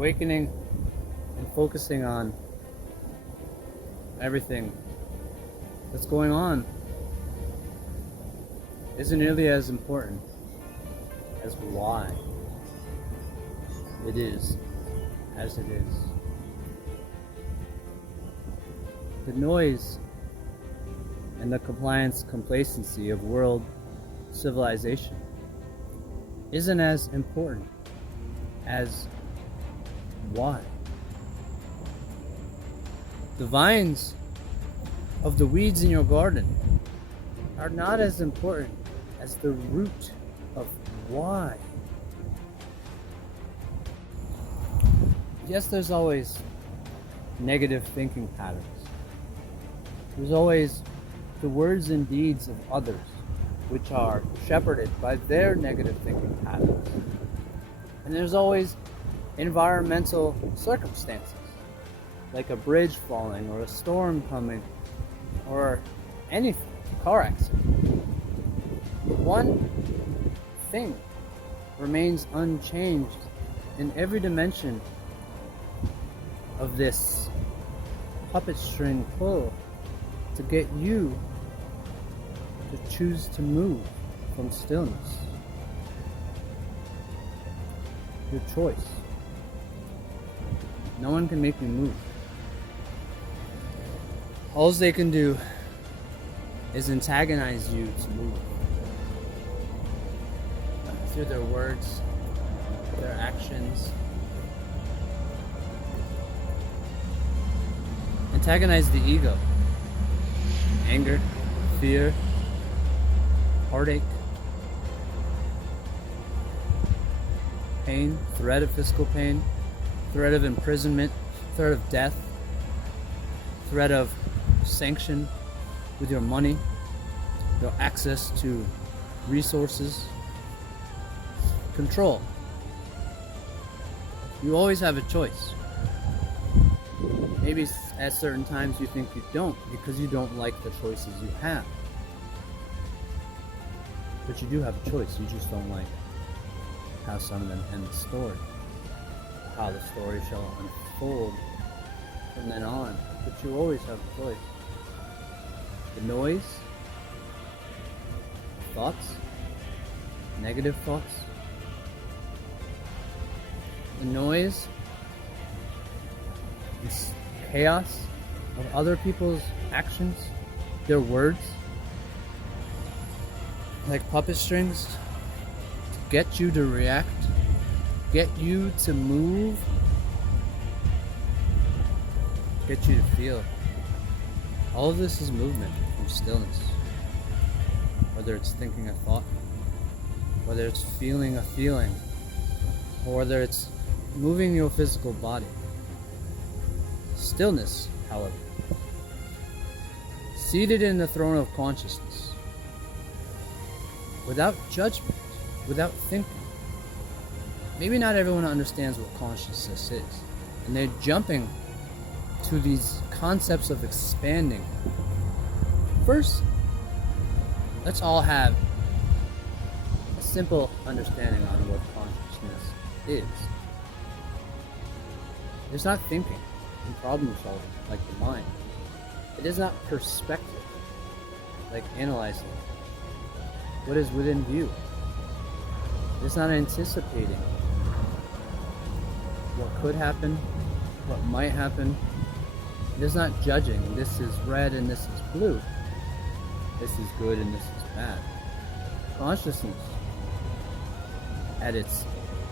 awakening and focusing on everything that's going on isn't nearly as important as why it is as it is. The noise and the compliance complacency of world civilization isn't as important as why. The vines of the weeds in your garden are not as important as the root of why. Yes, there's always negative thinking patterns. There's always the words and deeds of others which are shepherded by their negative thinking patterns. And there's always environmental circumstances, like a bridge falling or a storm coming or anything, a car accident. But one thing remains unchanged in every dimension of this puppet string pull to get you to choose to move from stillness. Your choice. No one can make you move. All they can do is antagonize you to move. Through their words, their actions. Antagonize the ego. Anger, fear, heartache, pain, threat of physical pain, threat of imprisonment, threat of death, threat of sanction with your money, your access to resources, control. You always have a choice. Maybe at certain times you think you don't because you don't like the choices you have. But you do have a choice, you just don't like how some of them end the story. How the story shall unfold from then on. But you always have a choice. The noise, thoughts, negative thoughts, the noise, this chaos of other people's actions, their words, like puppet strings, to get you to react, get you to move, get you to feel. All of this is movement from stillness. Whether it's thinking a thought, whether it's feeling a feeling, or whether it's moving your physical body. Stillness, however, seated in the throne of consciousness, without judgment, without thinking. Maybe not everyone understands what consciousness is, and they're jumping to these concepts of expanding. First, let's all have a simple understanding on what consciousness is. It's not thinking and problem solving like the mind. It is not perspective, like analyzing what is within view. It is not anticipating what could happen, what might happen. It is not judging, this is red and this is blue. This is good and this is bad. Consciousness, at its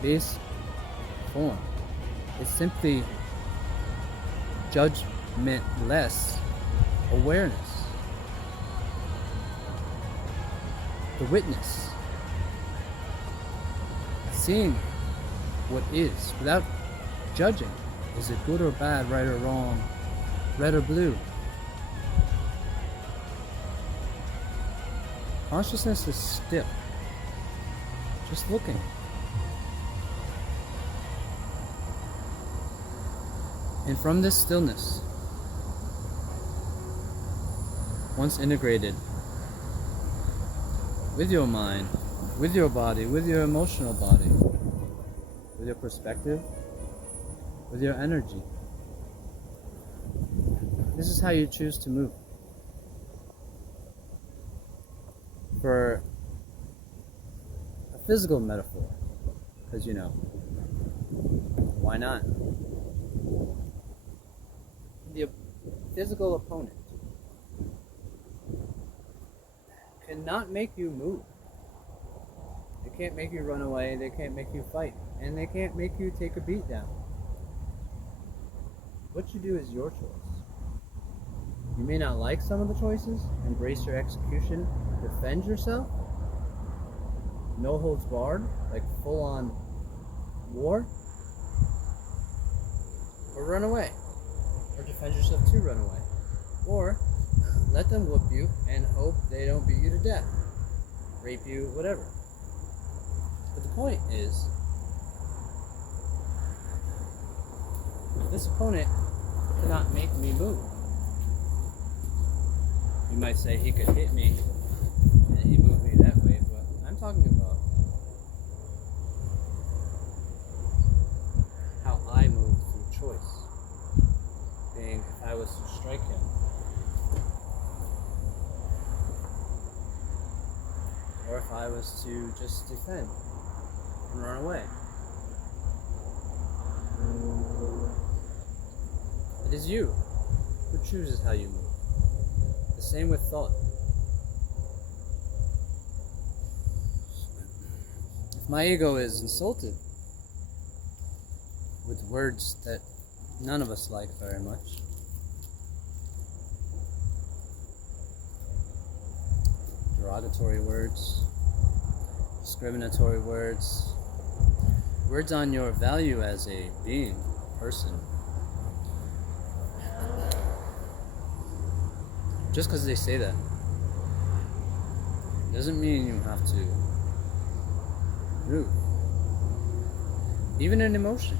base form, is simply judgmentless awareness. The witness, seeing what is without judging. Is it good or bad, right or wrong, red or blue? Consciousness is still, just looking. And from this stillness, once integrated with your mind, with your body, with your emotional body, with your perspective, with your energy. This is how you choose to move. For a physical metaphor, because why not? The physical opponent cannot make you move. They can't make you run away, they can't make you fight, and they can't make you take a beat down. What you do is your choice. You may not like some of the choices, embrace your execution, defend yourself, no holds barred, like full on war, or run away, or defend yourself to run away, or let them whoop you and hope they don't beat you to death, rape you, whatever. But the point is, this opponent cannot make me move. You might say he could hit me and he moved me that way, but I'm talking about how I move through choice. Being, if I was to strike him, or if I was to just defend and run away. It is you who chooses how you move. The same with thought. If my ego is insulted with words that none of us like very much, derogatory words, discriminatory words, words on your value as a being, a person, just because they say that doesn't mean you have to move. Even an emotion,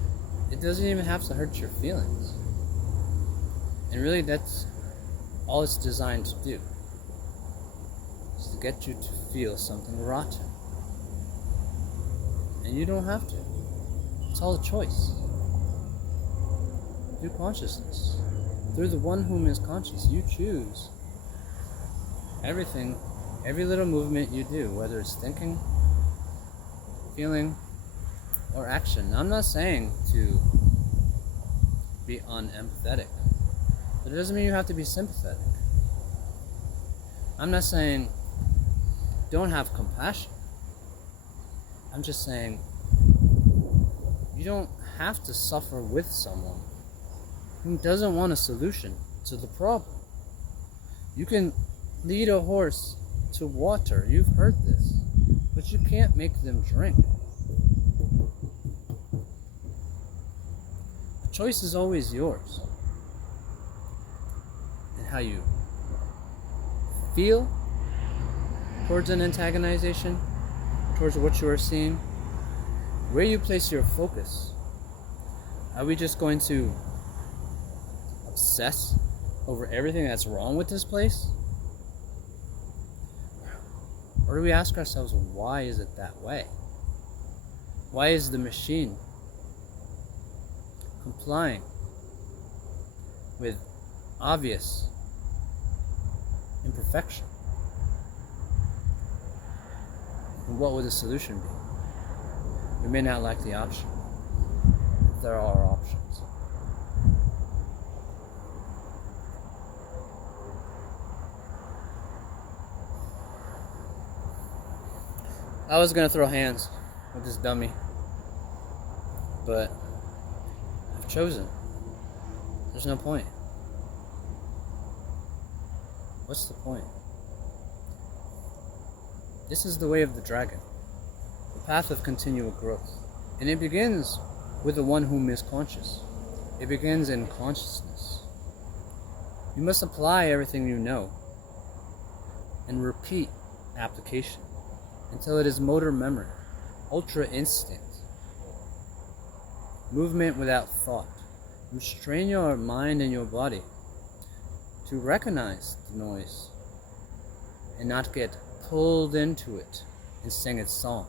it doesn't even have to hurt your feelings. And really, that's all it's designed to do, is to get you to feel something rotten. And you don't have to. It's all a choice. Through consciousness, through the one whom is conscious, you choose everything, every little movement you do, whether it's thinking, feeling, or action. I'm not saying to be unempathetic, but it doesn't mean you have to be sympathetic. I'm not saying don't have compassion. I'm just saying you don't have to suffer with someone who doesn't want a solution to the problem. You can lead a horse to water. You've heard this. But you can't make them drink. The choice is always yours. And how you feel towards an antagonization, towards what you are seeing, where you place your focus. Are we just going to obsess over everything that's wrong with this place? Or do we ask ourselves, why is it that way? Why is the machine complying with obvious imperfection? And what would the solution be? We may not like the option. There are options. I was gonna throw hands with this dummy, but I've chosen. There's no point. What's the point? This is the way of the dragon, the path of continual growth. And it begins with the one whom is conscious. It begins in consciousness. You must apply everything you know and repeat application until it is motor memory, ultra instinct, movement without thought. You train your mind and your body to recognize the noise and not get pulled into it and sing its song.